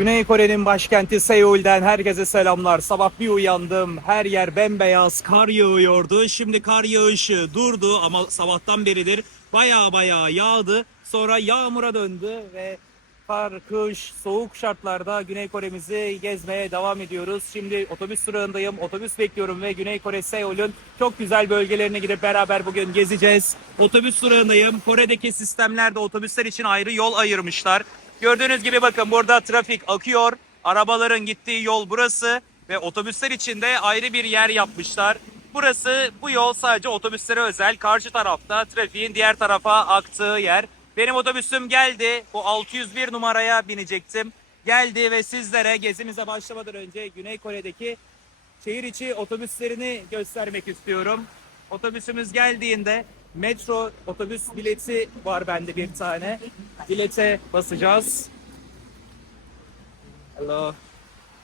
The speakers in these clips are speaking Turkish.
Güney Kore'nin başkenti Seul'den herkese selamlar. Sabah bir uyandım. Her yer bembeyaz. Kar yağıyordu. Şimdi kar yağışı durdu ama sabahtan beridir baya baya yağdı. Sonra yağmura döndü ve kar, kış, soğuk şartlarda Güney Kore'mizi gezmeye devam ediyoruz. Şimdi otobüs durağındayım. Otobüs bekliyorum ve Güney Kore Seul'ün çok güzel bölgelerine gidip beraber bugün gezeceğiz. Otobüs durağındayım. Kore'deki sistemlerde otobüsler için ayrı yol ayırmışlar. Gördüğünüz gibi bakın burada trafik akıyor. Arabaların gittiği yol burası ve otobüsler için de ayrı bir yer yapmışlar. Burası bu yol sadece otobüslere özel. Karşı tarafta trafiğin diğer tarafa aktığı yer. Benim otobüsüm geldi. Bu 601 numaraya binecektim. Geldi ve sizlere gezimize başlamadan önce Güney Kore'deki şehir içi otobüslerini göstermek istiyorum. Otobüsümüz geldiğinde metro otobüs bileti var bende bir tane. Bilete basacağız. Hello.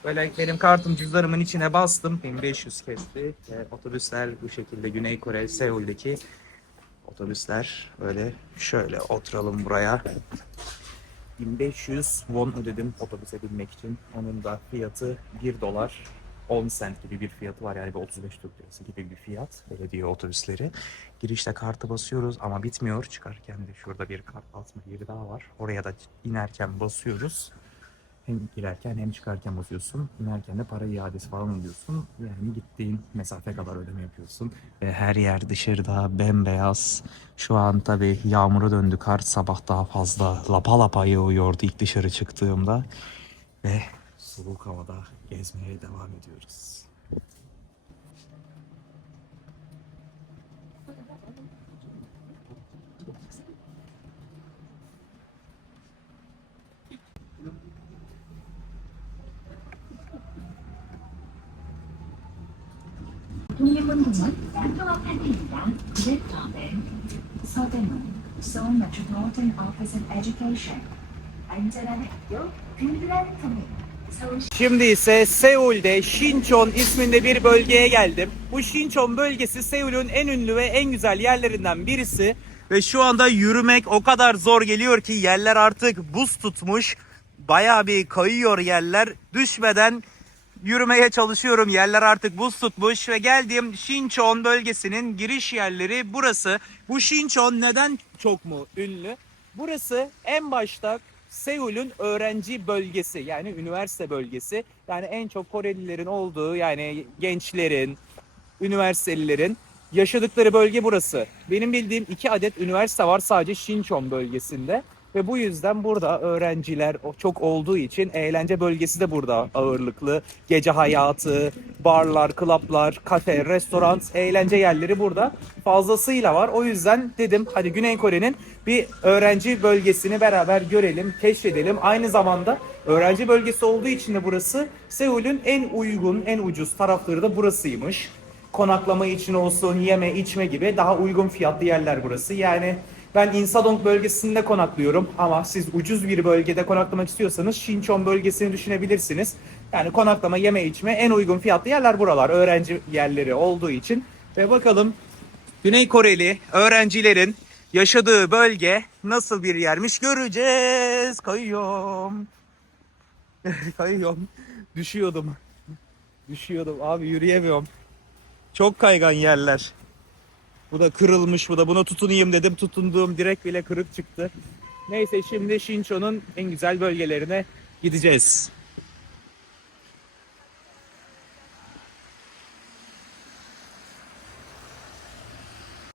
Böyle benim kartım cüzdanımın içine bastım. 1500 kesti. Ve otobüsler bu şekilde Güney Kore, Seul'deki otobüsler böyle şöyle oturalım buraya. 1500 won ödedim otobüse binmek için. Onun da fiyatı 1 dolar 10 cent gibi bir fiyatı var yani bir 35 Türk lirası gibi bir fiyat belediye otobüsleri. Girişte kartı basıyoruz ama bitmiyor. Çıkarken de şurada bir kart basma yeri daha var. Oraya da inerken basıyoruz. Hem girerken hem çıkarken basıyorsun. İnerken de para iadesi falan alıyorsun. Yani gittiğin mesafe kadar ödeme yapıyorsun. Ve her yer dışarıda bembeyaz. Şu an tabii yağmura döndü kar. Sabah daha fazla lapa lapa yağıyordu ilk dışarı çıktığımda. Ve soğuk havada gezmeye devam ediyoruz. 독립운동은 한동안 판입니다. 그 다음은 서대문 Seoul Metropolitan Office of Education 안전한 학교, 든든한 국민 서울 Şimdi ise Seul'de Sinchon isminde bir bölgeye geldim. Bu Sinchon bölgesi Seul'ün en ünlü ve en güzel yerlerinden birisi. Ve şu anda yürümek o kadar zor geliyor ki yerler artık buz tutmuş. Bayağı bir kayıyor yerler. Düşmeden yürümeye çalışıyorum. Yerler artık buz tutmuş ve geldiğim Sinchon bölgesinin giriş yerleri burası. Bu Sinchon neden çok mu ünlü? Burası en başta Seul'ün öğrenci bölgesi yani üniversite bölgesi. Yani en çok Korelilerin olduğu yani gençlerin, üniversitelilerin yaşadıkları bölge burası. Benim bildiğim iki adet üniversite var sadece Sinchon bölgesinde. Ve bu yüzden burada öğrenciler çok olduğu için eğlence bölgesi de burada ağırlıklı. Gece hayatı, barlar, klaplar, kafe, restoran, eğlence yerleri burada fazlasıyla var. O yüzden dedim hadi Güney Kore'nin bir öğrenci bölgesini beraber görelim, keşfedelim. Aynı zamanda öğrenci bölgesi olduğu için de burası Seul'ün en uygun, en ucuz tarafları da burasıymış konaklama için olsun, yeme, içme gibi daha uygun fiyatlı yerler burası. Yani ben Insadong bölgesinde konaklıyorum ama siz ucuz bir bölgede konaklamak istiyorsanız Sinchon bölgesini düşünebilirsiniz. Yani konaklama, yeme, içme en uygun fiyatlı yerler buralar. Öğrenci yerleri olduğu için. Ve bakalım Güney Koreli öğrencilerin yaşadığı bölge nasıl bir yermiş göreceğiz. Kayıyorum. Kayıyorum. Düşüyordum. Düşüyordum abi yürüyemiyorum. Çok kaygan yerler. Bu da kırılmış bu da. Buna tutunayım dedim. Tutunduğum direk bile kırık çıktı. Neyse şimdi Shincho'nun en güzel bölgelerine gideceğiz.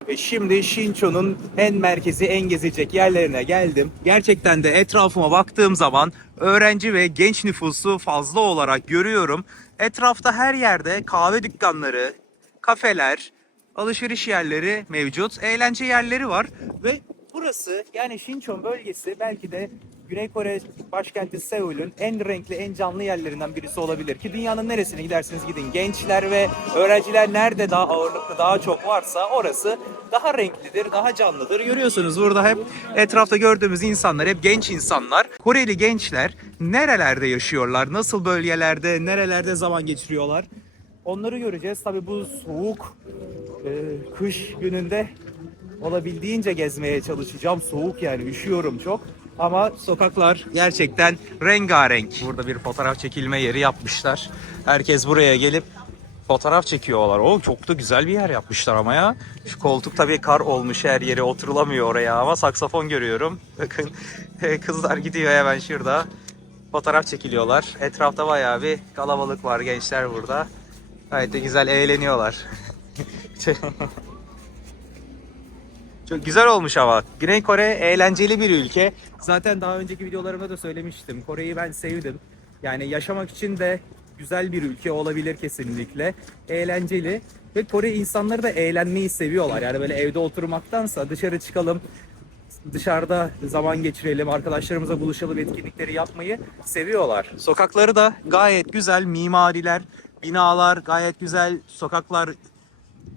Ve şimdi Shincho'nun en merkezi, en gezecek yerlerine geldim. Gerçekten de etrafıma baktığım zaman öğrenci ve genç nüfusu fazla olarak görüyorum. Etrafta her yerde kahve dükkanları, kafeler, alışveriş yerleri mevcut. Eğlence yerleri var ve burası yani Sinchon bölgesi belki de Güney Kore başkenti Seul'ün en renkli, en canlı yerlerinden birisi olabilir. Ki dünyanın neresine giderseniz gidin. Gençler ve öğrenciler nerede daha ağırlıklı, daha çok varsa orası daha renklidir, daha canlıdır. Görüyorsunuz burada hep etrafta gördüğümüz insanlar hep genç insanlar. Koreli gençler nerelerde yaşıyorlar, nasıl bölgelerde, nerelerde zaman geçiriyorlar? Onları göreceğiz. Tabii bu soğuk e, kış gününde olabildiğince gezmeye çalışacağım. Soğuk yani üşüyorum çok. Ama sokaklar gerçekten rengarenk. Burada bir fotoğraf çekilme yeri yapmışlar. Herkes buraya gelip fotoğraf çekiyorlar. O çok da güzel bir yer yapmışlar ama ya. Şu koltuk tabii kar olmuş her yeri oturulamıyor oraya ama saksafon görüyorum. Bakın kızlar gidiyor hemen şurada. Fotoğraf çekiliyorlar. Etrafta bayağı bir kalabalık var gençler burada. Gayet de güzel eğleniyorlar. Çok güzel olmuş ama. Güney Kore eğlenceli bir ülke. Zaten daha önceki videolarımda da söylemiştim. Kore'yi ben sevdim. Yani yaşamak için de güzel bir ülke olabilir kesinlikle. Eğlenceli. Ve Kore insanları da eğlenmeyi seviyorlar. Yani böyle evde oturmaktansa dışarı çıkalım, dışarıda zaman geçirelim, arkadaşlarımıza buluşalım etkinlikleri yapmayı seviyorlar. Sokakları da gayet güzel, mimariler, binalar gayet güzel, sokaklar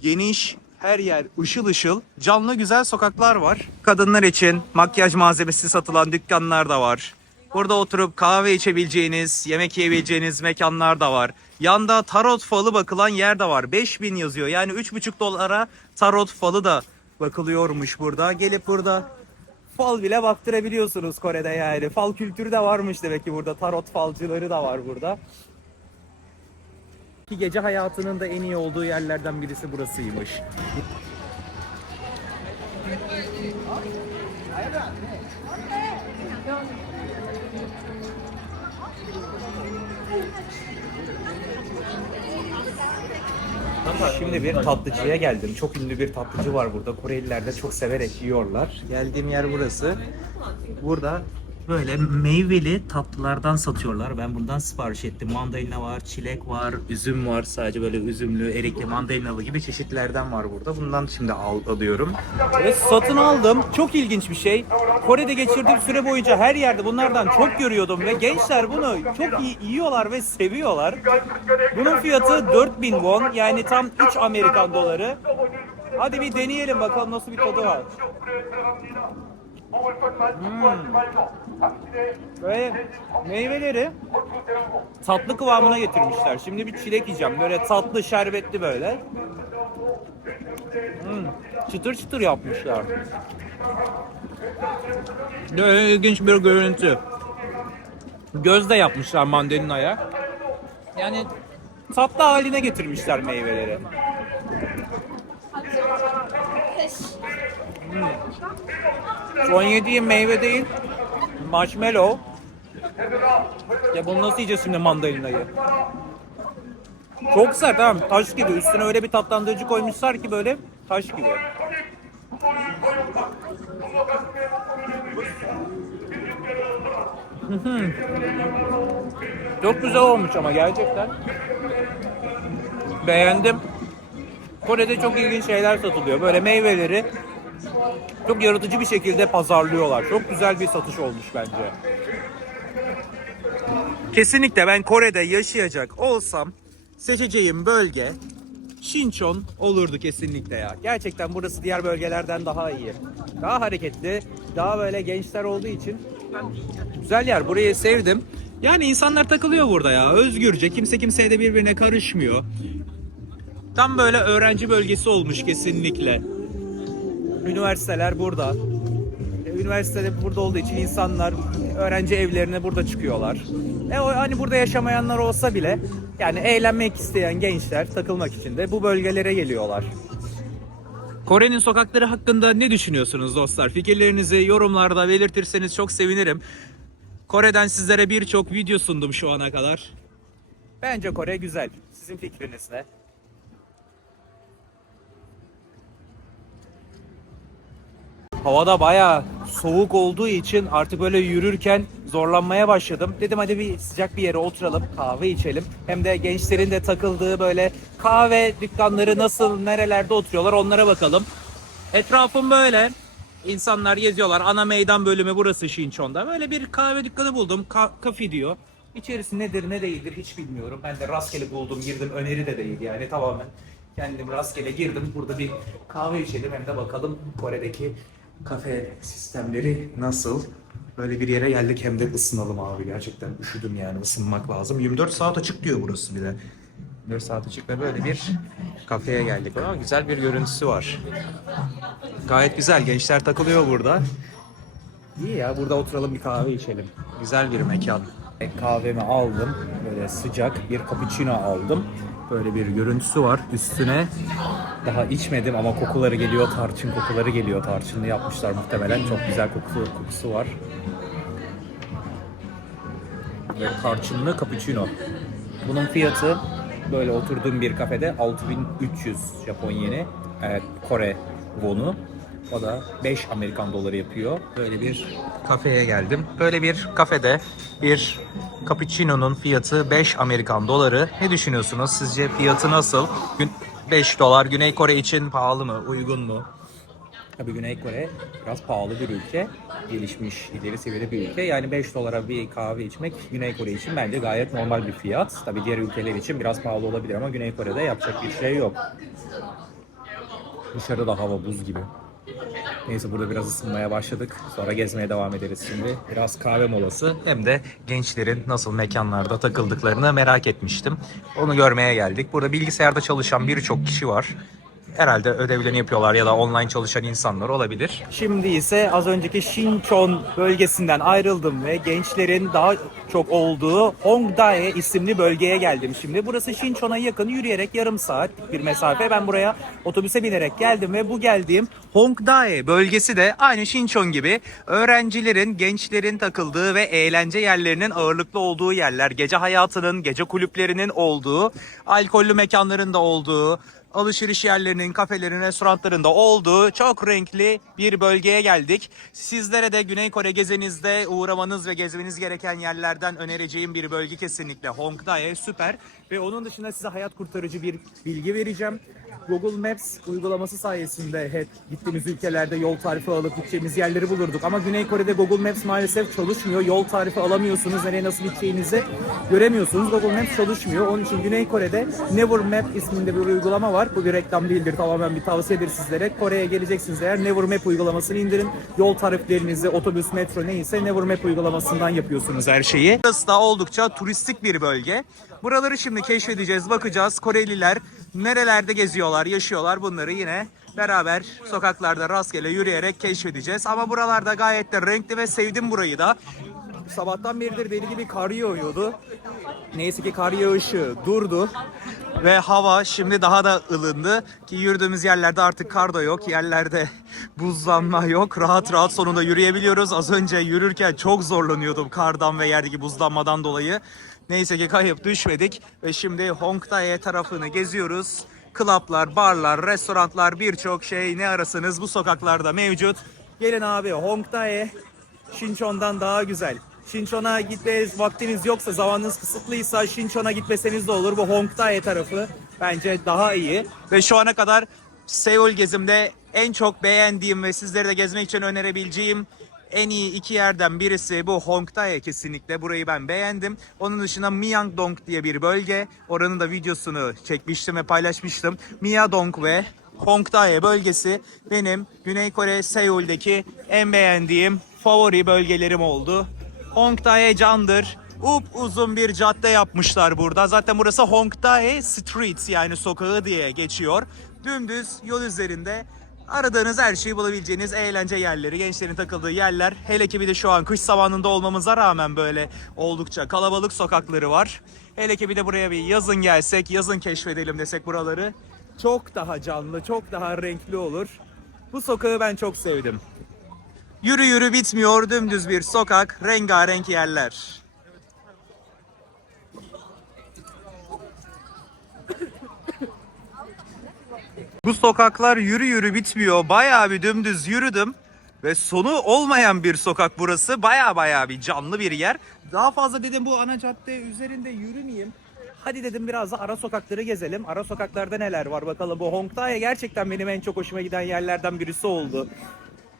geniş, her yer ışıl ışıl, canlı güzel sokaklar var. Kadınlar için makyaj malzemesi satılan dükkanlar da var. Burada oturup kahve içebileceğiniz, yemek yiyebileceğiniz mekanlar da var. Yanda tarot falı bakılan yer de var. 5000 yazıyor. Yani 3,5 dolara tarot falı da bakılıyormuş burada. Gelip burada fal bile baktırabiliyorsunuz Kore'de yani. Fal kültürü de varmış demek ki burada. Tarot falcıları da var burada. Ki gece hayatının da en iyi olduğu yerlerden birisi burasıymış. Şimdi bir tatlıcıya geldim. Çok ünlü bir tatlıcı var burada. Koreliler de çok severek yiyorlar. Geldiğim yer burası. Burada böyle meyveli tatlılardan satıyorlar. Ben bundan sipariş ettim. Mandalina var, çilek var, üzüm var. Sadece böyle üzümlü, erikli, mandalinalı gibi çeşitlerden var burada. Bundan şimdi al, alıyorum. Ve satın aldım. Çok ilginç bir şey. Kore'de geçirdiğim süre boyunca her yerde bunlardan çok görüyordum ve gençler bunu çok iyi yiyorlar ve seviyorlar. Bunun fiyatı 4000 won yani tam 3 Amerikan doları. Hadi bir deneyelim bakalım nasıl bir tadı var. Hmm. Böyle meyveleri tatlı kıvamına getirmişler. Şimdi bir çilek yiyeceğim. Böyle tatlı, şerbetli böyle. Hmm. Çıtır çıtır yapmışlar. Böyle ilginç bir görüntü. Gözde yapmışlar mandalinaya. Yani tatlı haline getirmişler meyveleri. Hmm. Son yediğim meyve değil. Marshmallow. Ya bunu nasıl yiyeceğiz şimdi mandalinayı? Çok sert tamam taş gibi. Üstüne öyle bir tatlandırıcı koymuşlar ki böyle taş gibi. Çok güzel olmuş ama gerçekten. Beğendim. Kore'de çok ilginç şeyler satılıyor. Böyle meyveleri çok yaratıcı bir şekilde pazarlıyorlar. Çok güzel bir satış olmuş bence. Kesinlikle ben Kore'de yaşayacak olsam seçeceğim bölge Sinchon olurdu kesinlikle ya. Gerçekten burası diğer bölgelerden daha iyi. Daha hareketli, daha böyle gençler olduğu için güzel yer. Burayı sevdim. Yani insanlar takılıyor burada ya. Özgürce. Kimse kimseye de birbirine karışmıyor. Tam böyle öğrenci bölgesi olmuş kesinlikle. Üniversiteler burada. E, Üniversitede burada olduğu için insanlar öğrenci evlerine burada çıkıyorlar. E o hani burada yaşamayanlar olsa bile yani eğlenmek isteyen gençler takılmak için de bu bölgelere geliyorlar. Kore'nin sokakları hakkında ne düşünüyorsunuz dostlar? Fikirlerinizi yorumlarda belirtirseniz çok sevinirim. Kore'den sizlere birçok video sundum şu ana kadar. Bence Kore güzel. Sizin fikriniz ne? Havada bayağı soğuk olduğu için artık böyle yürürken zorlanmaya başladım. Dedim hadi bir sıcak bir yere oturalım, kahve içelim. Hem de gençlerin de takıldığı böyle kahve dükkanları nasıl, nerelerde oturuyorlar onlara bakalım. Etrafım böyle. İnsanlar geziyorlar. Ana meydan bölümü burası Şinçon'da. Böyle bir kahve dükkanı buldum. Ka- kafe diyor. İçerisi nedir ne değildir hiç bilmiyorum. Ben de rastgele buldum girdim. Öneri de değil yani tamamen. Kendim rastgele girdim. Burada bir kahve içelim hem de bakalım Kore'deki kafe sistemleri nasıl. Böyle bir yere geldik hem de ısınalım abi. Gerçekten üşüdüm yani ısınmak lazım. 24 saat açık diyor burası bir de. 24 saat açık ve böyle bir kafeye geldik. Ama güzel bir görüntüsü var. Gayet güzel. Gençler takılıyor burada. İyi ya burada oturalım bir kahve içelim. Güzel bir mekan. Kahvemi aldım. Böyle sıcak bir cappuccino aldım. Böyle bir görüntüsü var. Üstüne daha içmedim ama kokuları geliyor. Tarçın kokuları geliyor. Tarçınlı yapmışlar muhtemelen. Çok güzel kokusu, kokusu var. Böyle tarçınlı cappuccino. Bunun fiyatı böyle oturduğum bir kafede 6300 Japon yeni. e, Kore wonu. O da 5 Amerikan doları yapıyor. Böyle bir kafeye geldim. Böyle bir kafede bir cappuccino'nun fiyatı 5 Amerikan doları. Ne düşünüyorsunuz? Sizce fiyatı nasıl? Gün 5 dolar Güney Kore için pahalı mı? Uygun mu? Tabii Güney Kore biraz pahalı bir ülke. Gelişmiş, ileri seviyede bir ülke. Yani 5 dolara bir kahve içmek Güney Kore için bence gayet normal bir fiyat. Tabii diğer ülkeler için biraz pahalı olabilir ama Güney Kore'de yapacak bir şey yok. Dışarıda hava buz gibi. Neyse burada biraz ısınmaya başladık. Sonra gezmeye devam ederiz şimdi. Biraz kahve molası hem de gençlerin nasıl mekanlarda takıldıklarını merak etmiştim. Onu görmeye geldik. Burada bilgisayarda çalışan birçok kişi var. Herhalde ödevlerini yapıyorlar ya da online çalışan insanlar olabilir. Şimdi ise az önceki Sinchon bölgesinden ayrıldım ve gençlerin daha çok olduğu Hongdae isimli bölgeye geldim şimdi. Burası Sinchon'a yakın yürüyerek yarım saatlik bir mesafe. Ben buraya otobüse binerek geldim ve bu geldiğim Hongdae bölgesi de aynı Sinchon gibi öğrencilerin, gençlerin takıldığı ve eğlence yerlerinin ağırlıklı olduğu yerler. Gece hayatının, gece kulüplerinin olduğu, alkollü mekanların da olduğu, alışveriş yerlerinin, kafelerin, restoranların da olduğu çok renkli bir bölgeye geldik. Sizlere de Güney Kore gezinizde uğramanız ve gezmeniz gereken yerlerden önereceğim bir bölge kesinlikle Hongdae süper. Ve onun dışında size hayat kurtarıcı bir bilgi vereceğim. Google Maps uygulaması sayesinde hep gittiğimiz ülkelerde yol tarifi alıp gideceğimiz yerleri bulurduk. Ama Güney Kore'de Google Maps maalesef çalışmıyor. Yol tarifi alamıyorsunuz. Nereye nasıl gideceğinizi göremiyorsunuz. Google Maps çalışmıyor. Onun için Güney Kore'de Never Map isminde bir uygulama var. Bu bir reklam değildir. Tamamen bir tavsiyedir sizlere. Kore'ye geleceksiniz eğer Never Map uygulamasını indirin. Yol tariflerinizi otobüs, metro neyse Never Map uygulamasından yapıyorsunuz her şeyi. Burası da oldukça turistik bir bölge. Buraları şimdi keşfedeceğiz, bakacağız. Koreliler nerelerde geziyorlar, yaşıyorlar bunları yine beraber sokaklarda rastgele yürüyerek keşfedeceğiz. Ama buralarda gayet de renkli ve sevdim burayı da. Sabahtan beridir deli gibi kar yağıyordu. Neyse ki kar yağışı durdu. Ve hava şimdi daha da ılındı ki yürüdüğümüz yerlerde artık kar da yok. Yerlerde buzlanma yok. Rahat rahat sonunda yürüyebiliyoruz. Az önce yürürken çok zorlanıyordum kardan ve yerdeki buzlanmadan dolayı. Neyse ki kayıp düşmedik ve şimdi Hongdae tarafını geziyoruz. Klaplar, barlar, restoranlar birçok şey ne arasınız bu sokaklarda mevcut. Gelin abi Hongdae Şinçon'dan daha güzel. Şinçon'a gitmeye vaktiniz yoksa, zamanınız kısıtlıysa Şinçon'a gitmeseniz de olur. Bu Hongdae tarafı bence daha iyi. Ve şu ana kadar Seul gezimde en çok beğendiğim ve sizlere de gezmek için önerebileceğim en iyi iki yerden birisi bu Hongdae kesinlikle. Burayı ben beğendim. Onun dışında Myeongdong diye bir bölge. Oranın da videosunu çekmiştim ve paylaşmıştım. Myeongdong ve Hongdae bölgesi benim Güney Kore Seul'deki en beğendiğim favori bölgelerim oldu. Hongdae candır. Up uzun bir cadde yapmışlar burada. Zaten burası Hongdae Street yani sokağı diye geçiyor. Dümdüz yol üzerinde aradığınız her şeyi bulabileceğiniz eğlence yerleri, gençlerin takıldığı yerler. Hele ki bir de şu an kış zamanında olmamıza rağmen böyle oldukça kalabalık sokakları var. Hele ki bir de buraya bir yazın gelsek, yazın keşfedelim desek buraları. Çok daha canlı, çok daha renkli olur. Bu sokağı ben çok sevdim. Yürü yürü bitmiyor dümdüz bir sokak, rengarenk yerler. Bu sokaklar yürü yürü bitmiyor. Bayağı bir dümdüz yürüdüm. Ve sonu olmayan bir sokak burası. Bayağı bayağı bir canlı bir yer. Daha fazla dedim bu ana cadde üzerinde yürümeyeyim. Hadi dedim biraz da ara sokakları gezelim. Ara sokaklarda neler var bakalım. Bu Hongdae gerçekten benim en çok hoşuma giden yerlerden birisi oldu.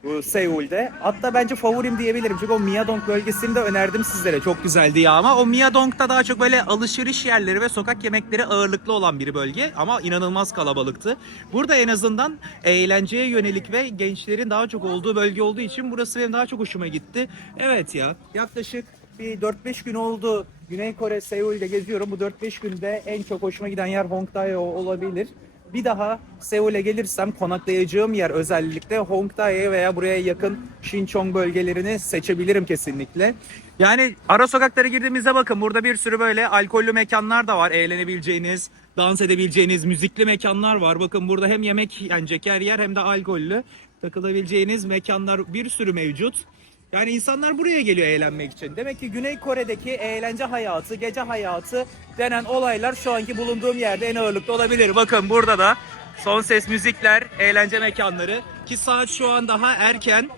Seul'de. Hatta bence favorim diyebilirim. Çünkü o Myeongdong bölgesini de önerdim sizlere. Çok güzeldi ya ama o Myeongdong'da daha çok böyle alışveriş yerleri ve sokak yemekleri ağırlıklı olan bir bölge ama inanılmaz kalabalıktı. Burada en azından eğlenceye yönelik ve gençlerin daha çok olduğu bölge olduğu için burası benim daha çok hoşuma gitti. Evet ya yaklaşık bir 4-5 gün oldu Güney Kore Seul'de geziyorum. Bu 4-5 günde en çok hoşuma giden yer Hongdae olabilir. Bir daha Seul'e gelirsem konaklayacağım yer özellikle Hongdae veya buraya yakın Sinchon bölgelerini seçebilirim kesinlikle. Yani ara sokaklara girdiğimizde bakın burada bir sürü böyle alkollü mekanlar da var. Eğlenebileceğiniz, dans edebileceğiniz müzikli mekanlar var. Bakın burada hem yemek yenecek her yer hem de alkollü takılabileceğiniz mekanlar bir sürü mevcut. Yani insanlar buraya geliyor eğlenmek için. Demek ki Güney Kore'deki eğlence hayatı, gece hayatı denen olaylar şu anki bulunduğum yerde en ağırlıkta olabilir. Bakın burada da son ses müzikler, eğlence mekanları ki saat şu an daha erken.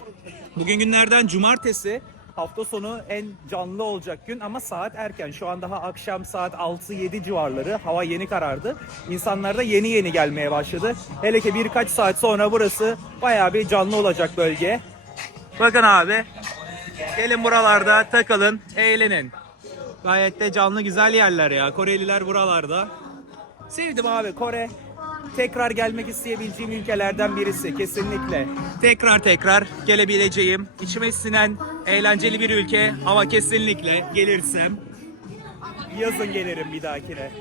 Bugün günlerden cumartesi. Hafta sonu en canlı olacak gün ama saat erken. Şu an daha akşam saat 6-7 civarları. Hava yeni karardı. İnsanlar da yeni yeni gelmeye başladı. Hele ki birkaç saat sonra burası bayağı bir canlı olacak bölge. Bakın abi. Gelin buralarda takılın, eğlenin. Gayet de canlı güzel yerler ya. Koreliler buralarda. Sevdim abi Kore. Tekrar gelmek isteyebileceğim ülkelerden birisi kesinlikle. Tekrar tekrar gelebileceğim, içime sinen eğlenceli bir ülke ama kesinlikle gelirsem yazın gelirim bir dahakine.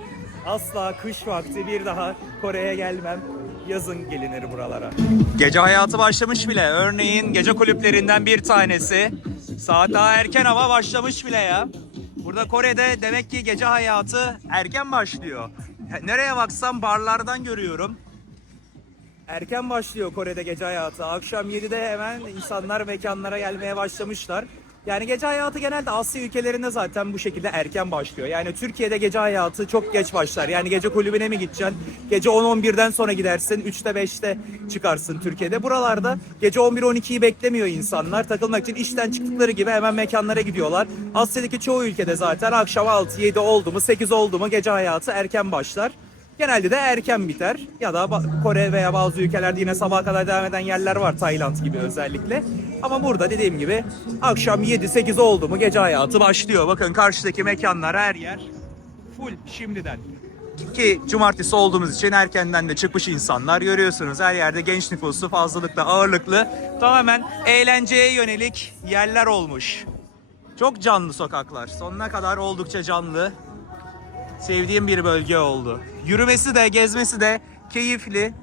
Asla kış vakti bir daha Kore'ye gelmem. Yazın gelinir buralara. Gece hayatı başlamış bile. Örneğin gece kulüplerinden bir tanesi. Saat daha erken ama başlamış bile ya. Burada Kore'de demek ki gece hayatı erken başlıyor. Nereye baksam barlardan görüyorum. Erken başlıyor Kore'de gece hayatı. Akşam 7'de hemen insanlar mekanlara gelmeye başlamışlar. Yani gece hayatı genelde Asya ülkelerinde zaten bu şekilde erken başlıyor. Yani Türkiye'de gece hayatı çok geç başlar. Yani gece kulübüne mi gideceksin? Gece 10-11'den sonra gidersin. 3'te 5'te çıkarsın Türkiye'de. Buralarda gece 11-12'yi beklemiyor insanlar. Takılmak için işten çıktıkları gibi hemen mekanlara gidiyorlar. Asya'daki çoğu ülkede zaten akşam 6-7 oldu mu 8 oldu mu gece hayatı erken başlar. Genelde de erken biter. Ya da Kore veya bazı ülkelerde yine sabaha kadar devam eden yerler var. Tayland gibi özellikle. Ama burada dediğim gibi akşam 7-8 oldu mu gece hayatı başlıyor. Bakın karşıdaki mekanlar her yer full şimdiden. Ki cumartesi olduğumuz için erkenden de çıkmış insanlar görüyorsunuz. Her yerde genç nüfusu fazlalıkla ağırlıklı. Tamamen eğlenceye yönelik yerler olmuş. Çok canlı sokaklar. Sonuna kadar oldukça canlı sevdiğim bir bölge oldu. Yürümesi de gezmesi de keyifli.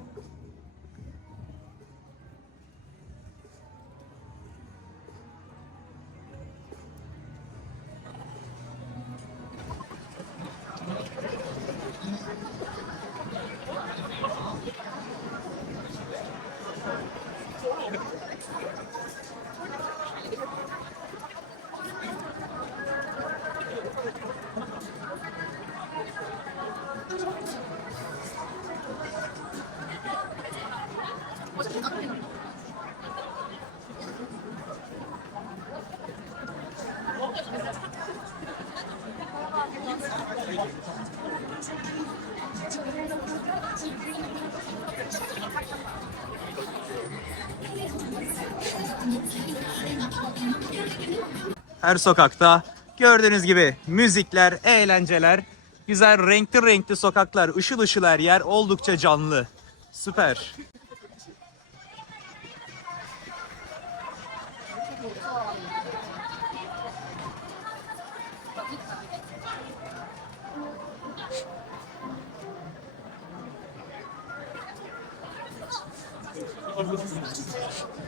Her sokakta gördüğünüz gibi müzikler, eğlenceler, güzel renkli renkli sokaklar, ışıl ışıl her yer oldukça canlı. Süper.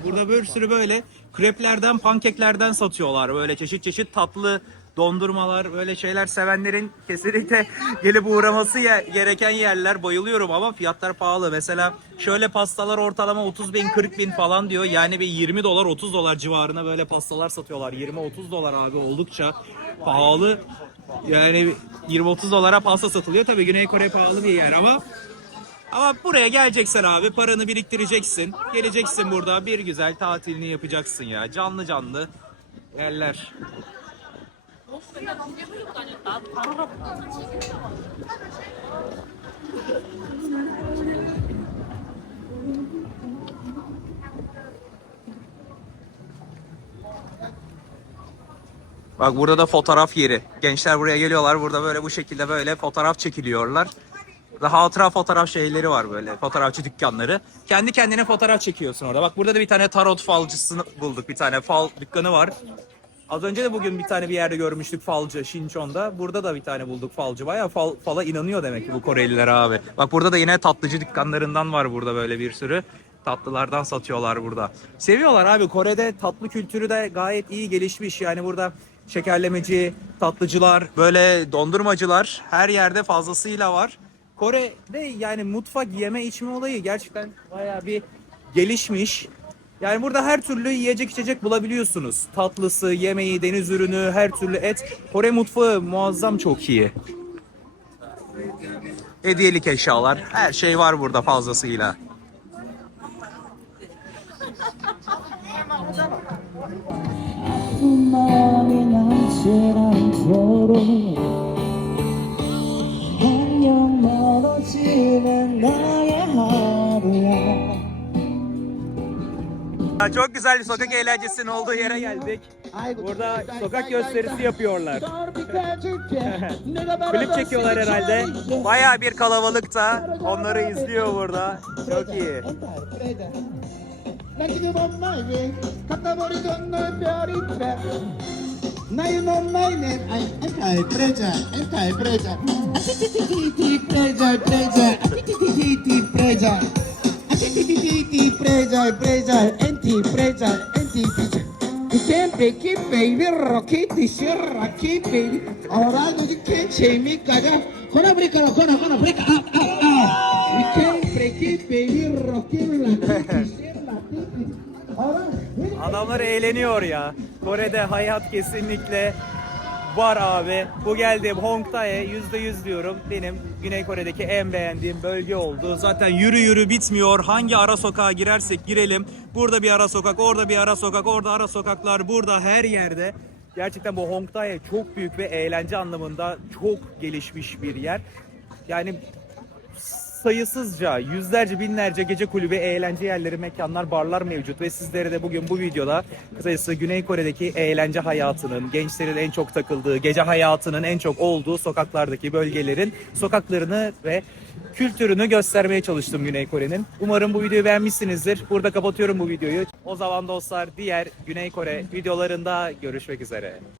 Burada bir sürü böyle kreplerden, pankeklerden satıyorlar. Böyle çeşit çeşit tatlı dondurmalar, böyle şeyler sevenlerin kesinlikle gelip uğraması ye- gereken yerler. Bayılıyorum ama fiyatlar pahalı. Mesela şöyle pastalar ortalama 30 bin, 40 bin falan diyor. Yani bir 20 dolar, 30 dolar civarına böyle pastalar satıyorlar. 20-30 dolar abi oldukça pahalı. Yani 20-30 dolara pasta satılıyor. Tabii Güney Kore pahalı bir yer ama ama buraya geleceksen abi paranı biriktireceksin. Geleceksin burada bir güzel tatilini yapacaksın ya. Canlı canlı yerler. Bak burada da fotoğraf yeri. Gençler buraya geliyorlar. Burada böyle bu şekilde böyle fotoğraf çekiliyorlar. Burada hatıra fotoğraf şeyleri var böyle. Fotoğrafçı dükkanları. Kendi kendine fotoğraf çekiyorsun orada. Bak burada da bir tane tarot falcısını bulduk. Bir tane fal dükkanı var. Az önce de bugün bir tane bir yerde görmüştük falcı Şinçon'da. Burada da bir tane bulduk falcı. Bayağı fal, fala inanıyor demek ki bu Koreliler abi. Bak burada da yine tatlıcı dükkanlarından var burada böyle bir sürü. Tatlılardan satıyorlar burada. Seviyorlar abi. Kore'de tatlı kültürü de gayet iyi gelişmiş. Yani burada şekerlemeci, tatlıcılar, böyle dondurmacılar her yerde fazlasıyla var. Kore'de yani mutfak yeme içme olayı gerçekten bayağı bir gelişmiş. Yani burada her türlü yiyecek içecek bulabiliyorsunuz. Tatlısı, yemeği, deniz ürünü, her türlü et. Kore mutfağı muazzam çok iyi. Hediyelik eşyalar, her şey var burada fazlasıyla. 멀어지는 나의 하루야 Çok güzel bir sokak eğlencesinin olduğu yere geldik. Burada sokak gösterisi yapıyorlar. Klip çekiyorlar herhalde. Bayağı bir kalabalıkta. Onları izliyor burada. Çok iyi. 999 and I anti pressure, anti pressure. pressure, pressure, pressure. Pressure, pressure, anti pressure, anti pressure. Sempre che baby rocky di sierra che baby. Ora non che c'è mi caga. Con aprica lo con con aprica. Ah ah ah. Sempre che baby rocky la che sierra. Ora Adamlar eğleniyor ya. Kore'de hayat kesinlikle var abi. Bu geldiğim Hongdae %100 diyorum. Benim Güney Kore'deki en beğendiğim bölge oldu. Zaten yürü yürü bitmiyor. Hangi ara sokağa girersek girelim. Burada bir ara sokak, orada bir ara sokak, orada ara sokaklar, burada her yerde. Gerçekten bu Hongdae çok büyük ve eğlence anlamında çok gelişmiş bir yer. Yani sayısızca, yüzlerce, binlerce gece kulübü, eğlence yerleri, mekanlar, barlar mevcut ve sizlere de bugün bu videoda kısacası Güney Kore'deki eğlence hayatının, gençlerin en çok takıldığı, gece hayatının en çok olduğu sokaklardaki bölgelerin sokaklarını ve kültürünü göstermeye çalıştım Güney Kore'nin. Umarım bu videoyu beğenmişsinizdir. Burada kapatıyorum bu videoyu. O zaman dostlar diğer Güney Kore videolarında görüşmek üzere.